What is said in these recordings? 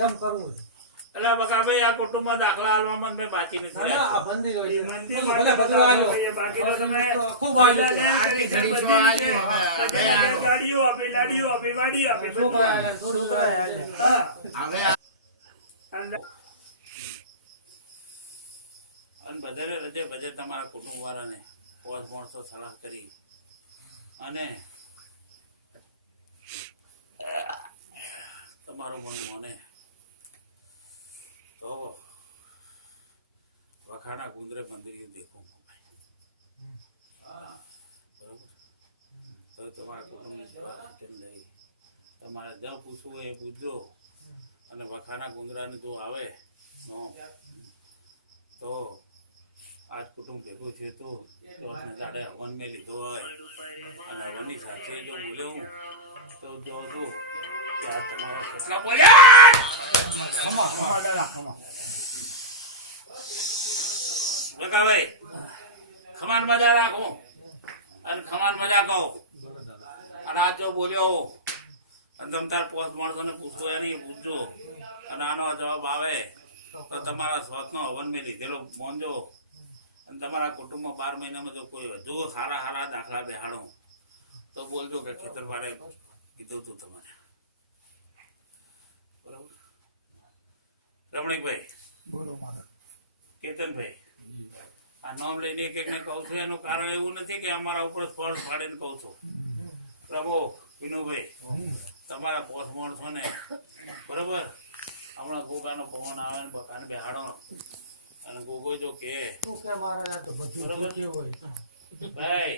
કેમ કરવું એટલે બકા ભાઈ આ કુટુંબમાં દાખલા હાલવામાં મેં બાકી નથી ના રાખ્યો. આ બંધી હોય છે મંદિર ભલે માટે બધું આલ્યો. ભાઈ બાકીનો તમે ખૂબ આલ્યો છે. આટલી ઘડી છો આલ્યું હવે ગાડીઓ આપી લાડીઓ આપી વાડી આપી છોકરા આલ્યા, છોકરા આલ્યા. હવે અને બધે રજે બધે તમારા કુટુંબ વાળાને પોસ માણસો સલાહ કરી અને તમારું મન મને તો વખાણા ગુંદરે મંદિર દેખો બરાબર તો તમારા કુટુંબ કેમ લઈ તમારે જ્યાં પૂછવું હોય એ પૂછજો અને વખાણા ગુંદરાને જો આવે તો આજ કુટુંબ ભેગું છે તો જાડે હવન મેં લીધો હોય અને હવનની સાથે જો બોલ્યો હું તો જો કે આ તમારા કેટલા બોલ્યા બકા ભાઈ ખમાન મજા રાખો અને ખમાન મજા કહો અને આ જો બોલ્યો અને તમે તાર પોસ્ટ માણસોને પૂછવો એની પૂછજો અને આનો જવાબ આવે તો તમારા સ્વાતનો હવન મેં લીધેલો મોનજો અને તમારા કુટુંબમાં 12 મહિનામાં જો કોઈ જો સારા દાખલા બેહાડો તો બોલજો કે ખેતરવાળે કીધું તું તમારે બરાબર રમણીકભાઈ બોલો મારા કેતનભાઈ આ નામ લઈને એક એકને કહું છું એનું કારણ એવું નથી કે અમારા ઉપર સ્પર્શ પાડીને કહું છું પ્રભુ વિનુભાઈ તમારા પોસ માણસો ને બરોબર હમણાં ગોગાનો ફોન આવે ને બકાને બેહાડો અને ગોગો જો કે તું કે મારા તો બધું બરોબર. જે હોય ભાઈ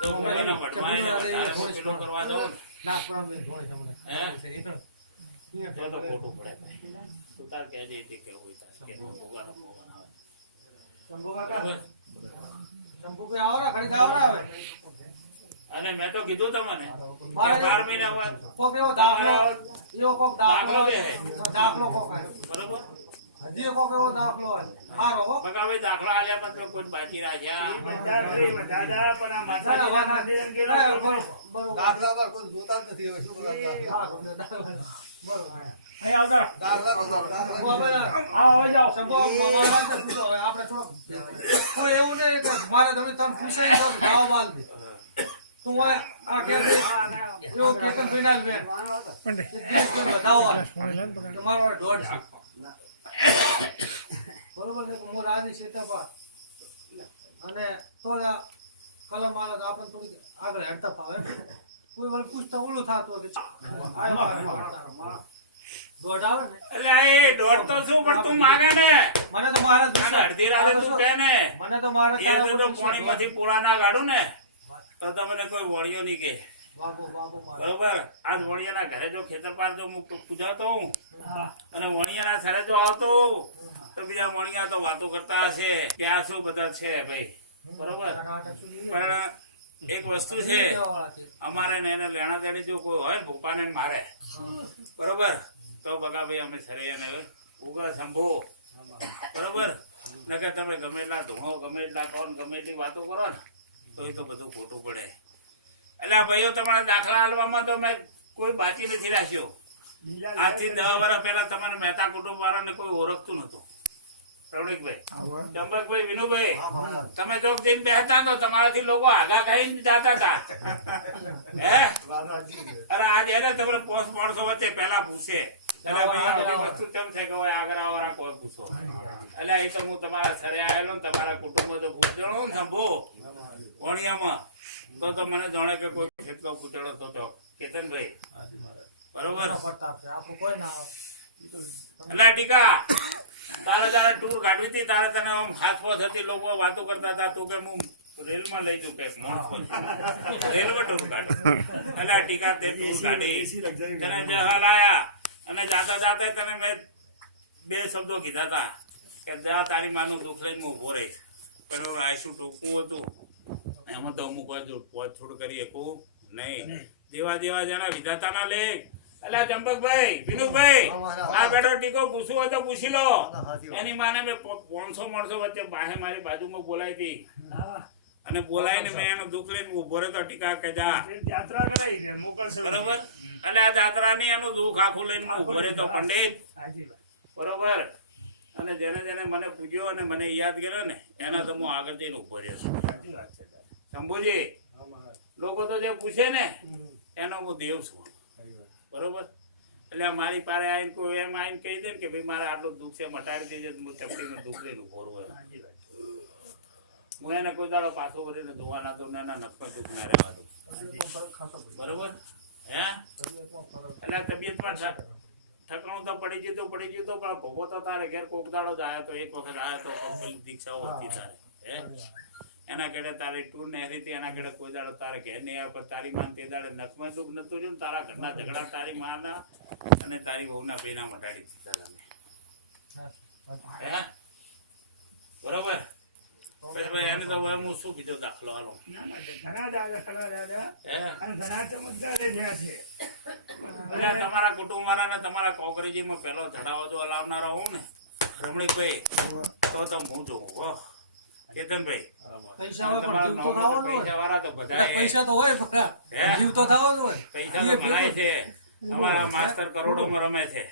તો ગોગાના વડવાઈને વધારે મોકલો કરવા દઉં ના પણ અમે જોડે તમને હે તો ખોટું પડે ભાઈ તું તાર કહેજે તે કેવું હોય તાર કે ગોગાનો ફોન આવે શંભુ કાકા બરોબર શંભુ ભાઈ આવરા ઘડી આવરા આવે અને મેં તો કીધું તમને કે મારે 12 મહિના બાદ કોક એવો દાખલો એવો કોક દાખલો દાખલો બે. દાખલો કોક આવ્યો. બરોબર હજી કોક એવો દાખલો આવ્યો. હારો હો બકા ભાઈ દાખલા આલ્યા પણ તો કોઈ બાકી રાખ્યા બધા ભાઈ બધા જા પણ આ માથાજીના મંદિર એમ કે બરોબર દાખલા પર કોઈ જોતા જ નથી હવે શું કરવા દાખલા? હા બરોબર અહીં આવતો દાખલા બતાવો, દાખલા. શંભુ ભાઈ આવો જાઓ શંભુ મહારાજને પૂછો હવે આપણે થોડોક કોઈ એવું નહીં કે મારે તમે પૂછાઈ દો જાઓ બાલ દે તું હોય આ કે એવો કેતન પીનાલ બેન એક દિવસ કોઈ વધાવો હોય કે મારો દોઢ છે બરોબર છે હું રાજી શેતાપા અને તો આ કલમ મારા તો આપણે થોડીક આગળ હેડતા ફાવે કોઈ વાર પૂછતા ઓલું થતું હોય દોઢ આવે ને એટલે એ દોઢ તો શું પણ તું માગે ને મને તો મહારાજ અને અડધી રાતે તું કહે ને મને તો મહારાજ એ તો પાણીમાંથી પૂળા ના કાઢું ને તો તમને કોઈ વળિયો નહીં કે બાબુ બાબુ મહારાજ બરોબર આજ વણિયાના ઘરે જો ખેતર પાર જો હું પૂજાતો હું હા અને વણિયાના ઘરે જો આવતો તો બીજા વણિયા તો વાતો કરતા હશે કે આ શું બધા છે ભાઈ બરોબર પણ એક વસ્તુ છે અમારે ને એને લેણા દેણી જો કોઈ હોય ભૂપાને મારે બરોબર તો બગા ભાઈ અમે સરે અને ઉગા શંભો બરોબર નકર તમે ગમે એટલા ધૂણો ગમે એટલા કોણ ગમે એટલી વાતો કરો ને તો એ તો બધું ખોટું પડે એટલે આ ભાઈઓ તમારા દાખલા હાલવામાં તો મેં કોઈ બાકી નથી રાખ્યો આજથી 10 વર્ષ પહેલા તમારે મહેતા કુટુંબ વાળાને કોઈ ઓળખતું નતું રમણીકભાઈ ચંપકભાઈ વિનુભાઈ તમે ચોક જઈને બેસતા તો તમારાથી લોકો આગા ખાઈને જતા હતા હે અરે આજે એને તમને પોસ માણસો વચ્ચે પેલા પૂછે એટલે ભાઈ આ બધી વસ્તુ કેમ છે કે હવે આગળ વાળા કોઈ પૂછો એટલે એ તો હું તમારા સરે આવેલો ને તમારા કુટુંબ તો પૂછણો ને સંભો વણિયામાં તો મને જાણે કે કોઈ ખેતરો પૂછડો તો કેતનભાઈ બરોબર એટલે ટીકા તારે ટૂર કાઢવી હતી તારે તને આમ હાથપોસ હતી લોકો વાતો કરતા હતા તું કે હું રેલમાં લઈ જઉં કે રેલમાં ટૂર કાઢું એટલે ટીકા તે ટૂર કાઢી તને જે હાલ આયા અને જાતા જાતે તને મેં 2 શબ્દો કીધા હતા કે જા તારી માનું દુઃખ લઈને હું ઉભો રહીશ પણ આયશું ટોકવું હતું એમાં તો અમુક વાર પોચ થોડું કરી શકું નહીં જેવા જણા વિધાતાના લેખ અલ્યા ચંપકભાઈ વિનુભાઈ આ બેઠો ટીકો પૂછવું હોય તો પૂછી લો એની માને મેં 500 માણસો વચ્ચે બાહે મારી બાજુમાં બોલાવી હતી અને બોલાવીને મેં એનો દુઃખ લઈને ઉભો રહ્યો તો ટીકા કે જા યાત્રા કરાઈ મોકલશે બરોબર એટલે આ જાત્રાની એનું દુઃખ આખું લઈને હું ઉભો રહ્યો તો પંડિત બરોબર. અને જેને જેને મને પૂછ્યો અને મને યાદ કર્યો ને એના તો હું આગળ જઈને ઉભો રહ્યો છું. શંભુજી, લોકો તો જે પૂછે ને એનો હું દેવ છું બરોબર. એટલે મારી પાસે આવીને કોઈ એમ આવીને કહી દે ને કે ભાઈ મારે આટલું દુઃખ છે મટાડી દેજે, હું ચપટીનું દુઃખ લઈને ઉભો રહું. હું એને કોઈ દાડો પાછો ભરીને ધોવાના તો એના નખમાં દુઃખ ના રહેવા દઉં બરોબર. હે એટલે તબિયતમાં ઠકાણું તો પડી ગયું તો પણ ભોગો તો તારે ઘેર કોક દાડો જ આવ્યો તો એક વખત આવ્યો તો પેલી દીક્ષાઓ હતી તારે. હે એના કેડે તારી ટૂર નહેરી હતી, એના કેડે કોઈ દાડો તારે ઘેર નહીં આવ્યો, પણ તારી માન તે દાડે નખમાં દુઃખ નતું જોયું. તારા ઘરના ઝઘડા તારી માના અને તારી વહુના બેના મટાડી દીધા તમે. હે બરોબર. પછી ભાઈ એને તો હું શું બીજો દાખલો આલો. ઘણા દાદા હે અને ઘણા ચમત્કાર રહ્યા છે. એટલે તમારા કુટુંબ વાળાને તમારા કોકરેજીમાં પેલો ચડાવો જો લાવનારા હું ને રમણીકભાઈ તો હું જોઉં હો. કેતનભાઈ પૈસા હોય પણ જીવ તો ખાવાનું હોય. પૈસા વાળા તો બધા પૈસા તો હોય પણ હે? જીવ તો થવાનું હોય. પૈસા તો ભણાય છે. અમારા માસ્તર કરોડોમાં રમે છે.